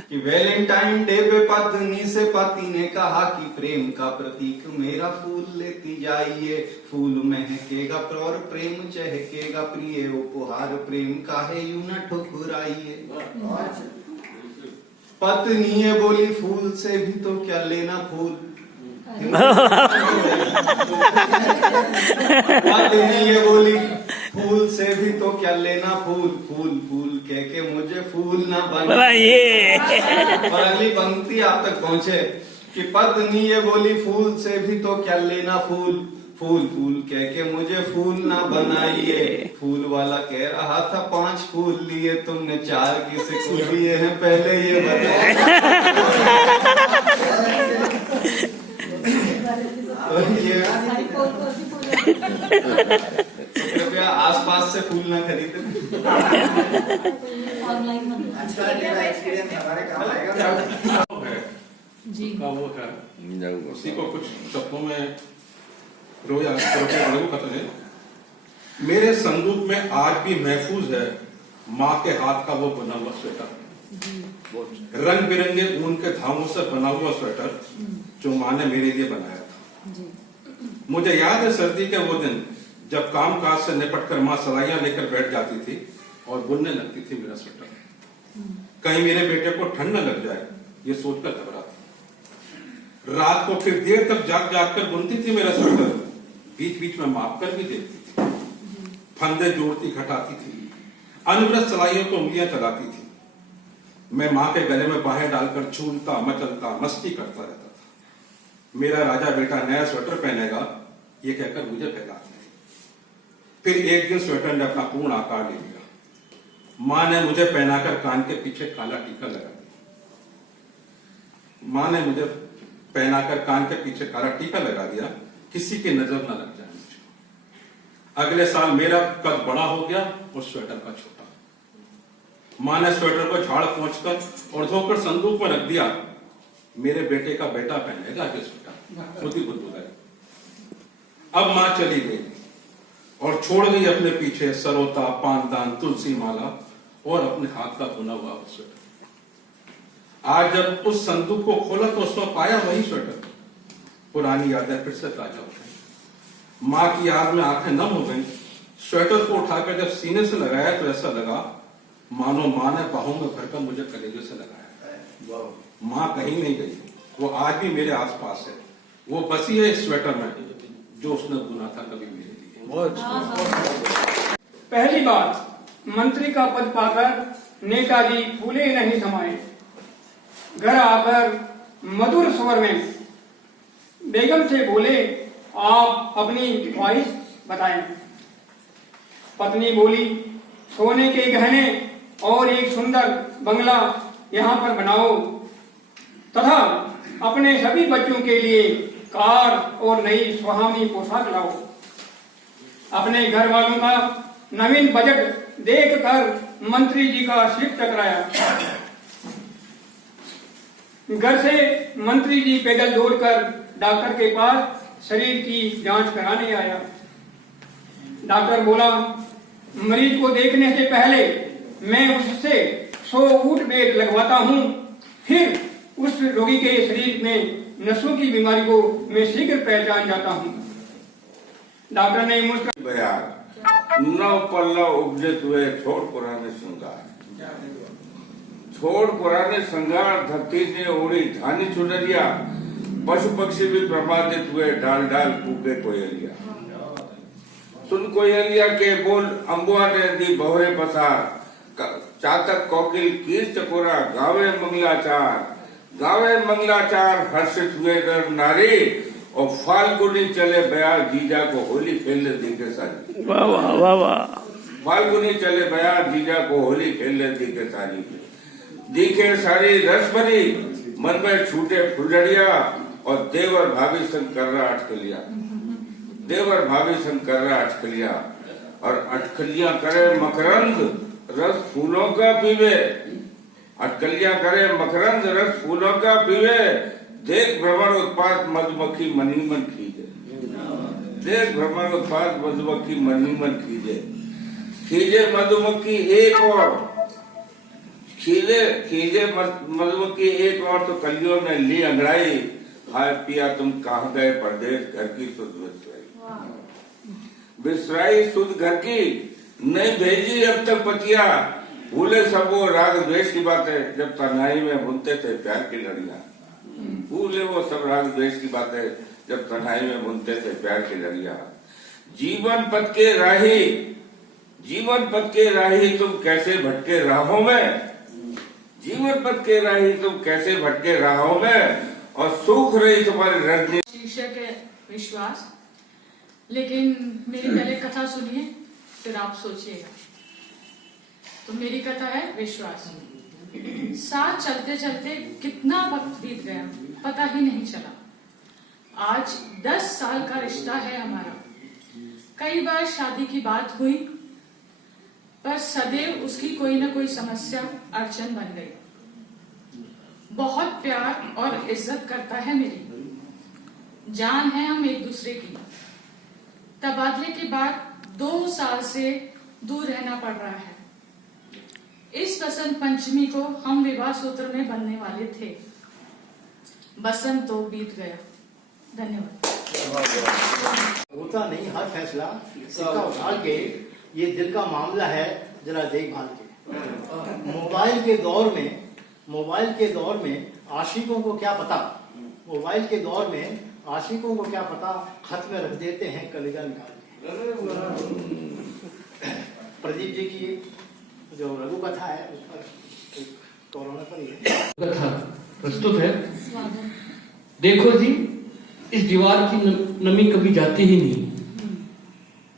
कि वैलेंटाइन डे पे पत्नी से पति ने कहा कि प्रेम का प्रतीक मेरा फूल लेती जाइए। फूल महकेगा और प्रेम चहकेगा, प्रिय उपहार प्रेम का है यूं न ठुकराइए। पत्नी ये बोली फूल से भी तो क्या लेना फूल। पत्नी ये बोली फूल से भी तो क्या लेना फूल, फूल फूल कह के मुझे फूल ना बनाइए। और अगली पंक्ति आप तक पहुंचे कि पत्नी ये बोली फूल से भी तो क्या लेना फूल, फूल फूल कह के मुझे फूल ना बनाइए। फूल वाला कह रहा था 5 फूल लिए तुमने 4 किसे को लिए हैं पहले ये बताओ। कृपया आसपास से फूल ना खरीदे। जी का वो है, उसी को कुछ शब्दों में कहते हैं। मेरे संदूक में आज भी महफूज है माँ के हाथ का वो बना हुआ स्वेटर, रंग बिरंगे ऊन के धागों से बना हुआ स्वेटर जो माँ ने मेरे लिए बनाया था। मुझे याद है सर्दी के वो दिन जब काम काज से निपट कर माँ सलाइयां लेकर बैठ जाती थी और बुनने लगती थी मेरा स्वेटर। कहीं मेरे बेटे को ठंड न लग जाए ये सोचकर घबराती। रात को फिर देर तक जाग जाग कर बुनती थी मेरा स्वेटर, बीच बीच में माप कर भी देखती थी, फंदे जोड़ती घटाती थी, अनवरत सलाइयों को उंगलियां चलाती थी। मैं माँ के गले में बाहें डालकर झूलता मचलता मस्ती करता रहता था। मेरा राजा बेटा नया स्वेटर पहनेगा ये कहकर मुझे फैलाती थी। फिर एक दिन स्वेटर ने अपना पूर्ण आकार ले लिया। माँ ने मुझे पहनाकर कान के पीछे काला टीका लगा दिया। माँ ने मुझे पहनाकर कान के पीछे काला टीका लगा दिया, किसी की नजर न लग जाए मुझे। अगले साल मेरा कद बड़ा हो गया और स्वेटर का छोटा। माँ ने स्वेटर को झाड़ पोंछकर और धोकर संदूक में रख दिया। मेरे बेटे का बेटा पहनेगा ये स्वेटर, खुद ही बुदबुदाई। अब माँ चली गई और छोड़ गई अपने पीछे सरोता, पानदान, तुलसी माला और अपने हाथ का बुना हुआ स्वेटर। आज जब उस संदूक को खोला तो उसमें पाया वही स्वेटर। पुरानी यादें फिर से ताजा हो गई। माँ की याद में आंखें नम हो गई। स्वेटर को उठाकर जब सीने से लगाया तो ऐसा लगा मानो माँ ने बाहों में भरकर मुझे कलेजे से लगाया। माँ कहीं नहीं गई, वो आज भी मेरे आसपास है। वो बसी है इस स्वेटर में जो उसने बुना था कभी मेरे लिए। पहली बात, मंत्री का पद पाकर नेताजी फूले नहीं समाये। घर आकर मधुर स्वर में बेगम से बोले, आप अपनी ख्वाहिश बताएं। पत्नी बोली, सोने के गहने और एक सुंदर बंगला यहाँ पर बनाओ तथा अपने सभी बच्चों के लिए कार और नई सुहावनी पोशाक लाओ। अपने घर वालों का नवीन बजट देखकर मंत्री जी का सिर टकराया। घर से मंत्री जी पैदल दौड़कर डॉक्टर के पास शरीर की जांच कराने आया। डॉक्टर बोला, मरीज को देखने से पहले मैं उससे 100 ऊंट बेड लगवाता हूँ, फिर उस रोगी के शरीर में नसों की बीमारी को मैं शीघ्र पहचान जाता हूँ। डॉक्टर ने नव पल्लव उपजे हुए छोड़ पुराने श्रृंगार, छोड़ पुराने श्रृंगार, धरती ने ओढ़ी धानी चुनरिया, पशु पक्षी भी प्रभावित हुए, डाल डाल कूके कोयलिया। सुन कोयलिया के बोल, अम्बुआ ने दी बहुरे पसार, चातक कोकिल कीर चकोरा गावे मंगलाचार, गावे मंगलाचार, हर्षित हुए नर नारी, और फाल्गुनी चले बयार जीजा को होली खेलने दिखे सारी। वाह वाह वाह वाह। फाल्गुनी चले बयार जीजा को होली खेलने दिखे सारी। दिखे सारी रस भरी, मन में छूटे फुलझड़िया, और देवर भाभी संग कर रहा अटकलिया, देवर भाभी संग कर रहा अटकलिया, और अटकलियां करे मकरंद रस फूलों का पीवे, अटकलियां करे मकरंद रस फूलों का पीवे, देख भ्रमर उत्पात मधुमक्खी मनी मन खींचे। देख भ्रमण उत्पाद मधुमक्खी मन ही मन खींचे, खींचे मधुमक्खी एक और, खींचे मधुमक्खी एक और तो कलियों ने ली अंगड़ाई, हाय पिया तुम कहाँ गए परदेश, घर की सुध बिसराई सुध घर की, नहीं भेजी अब तक पतिया, भूले सब वो राग द्वेष की बातें जब तन्हाई में बुनते थे प्यार की लड़ियां, भूले वो सब राग द्वेष की बातें जब तन्हाई में बुनते थे प्यार की लड़ियां। जीवन पथ के राही तुम कैसे भटके राहों में, जीवन पथ के राही तुम कैसे भटके राहों में, और सूख रही तुम्हारी रजनी। शीर्षक है विश्वास, लेकिन मेरी पहले कथा सुनिए फिर आप सोचिएगा। तो मेरी कथा है विश्वास। साथ चलते चलते कितना वक्त बीत गया पता ही नहीं चला। आज 10 साल का रिश्ता है हमारा। कई बार शादी की बात हुई, पर सदैव उसकी कोई ना कोई समस्या अड़चन बन गई। बहुत प्यार और इज्जत करता है मेरी, जान है हम एक दूसरे की। तबादले के बाद 2 साल से दूर रहना पड़ रहा है। इस बसंत पंचमी को हम विवाह सूत्र में बंधने वाले थे, बसंत तो बीत गया। धन्यवाद। होता नहीं हर फैसला सिक्का उछाल के, ये दिल का मामला है जरा देखभाल के। मोबाइल के दौर में आशिकों को क्या पता, मोबाइल के दौर में आशिकों को क्या पता, खत में रख देते हैं कलेजा निकाल के। प्रदीप जी की जो लघु कथा है उस पर कोरोना पर ही है। कथा प्रस्तुत है। देखो जी, इस दीवार की नमी कभी जाती ही नहीं।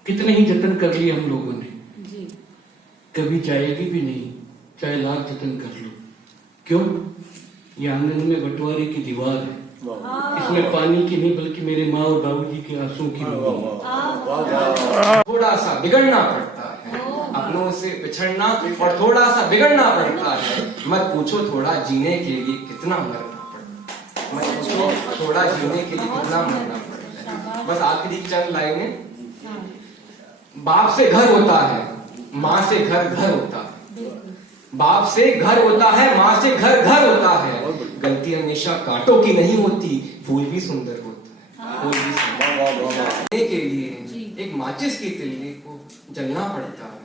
कितने ही जतन कर लिए हम लोगों ने, कभी जाएगी भी नहीं, चाहे लाख जतन कर लो। क्यों? ये आंगन में बंटवारे की दीवार है, इसमें पानी की नहीं बल्कि मेरे माँ और बाबूजी के आंसू की। थोड़ा सा बिगड़ना पड़ता है, अपनों से बिछड़ना, और थोड़ा सा बिगड़ना पड़ता है। मत पूछो थोड़ा जीने के लिए कितना मरना पड़ता है, मत पूछो थोड़ा जीने के लिए कितना मरना पड़ता है। बस आखिरी चंद लाइनें। बाप से घर होता है, माँ से घर घर होता है। बाप से घर होता है, माँ से घर घर होता है। गलती हमेशा कांटों की नहीं होती, फूल भी सुंदर होता है। फूल भी सुंदर के लिए एक माचिस की तिल्ली को जलना पड़ता है।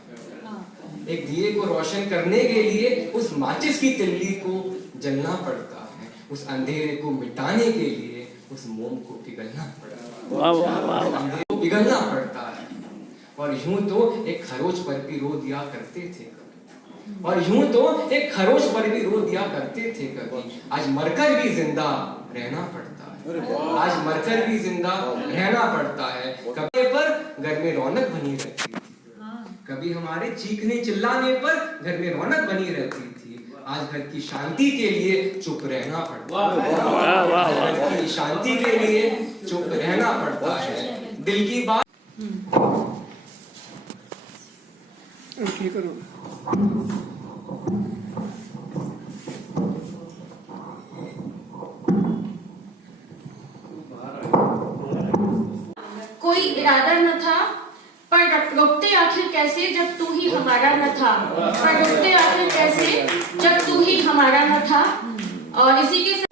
एक दिए को रोशन करने के लिए उस माचिस की तिल्ली को जलना पड़ता है। उस अंधेरे को मिटाने के लिए उस मोम को पिघलना पड़ता है। अंधेरे को पिघलना पड़ता है। और यूं तो एक खरोच पर भी रो दिया करते थे, और यूं तो एक खरोच पर भी रो दिया करते थे कभी। आज मरकर भी जिंदा रहना पड़ता है, आज मरकर भी जिंदा रहना पड़ता है। कभी पर घर में रौनक बनी रहती थी, कभी हमारे चीखने चिल्लाने पर घर में रौनक बनी रहती थी। आज घर की शांति के लिए चुप रहना पड़ता है, घर की शांति के लिए चुप रहना पड़ता है। दिल की बात कोई इरादा न था, पर रुकते आखिर कैसे जब तू ही हमारा न था, पर रुकते आखिर कैसे जब तू ही हमारा न था। और इसी के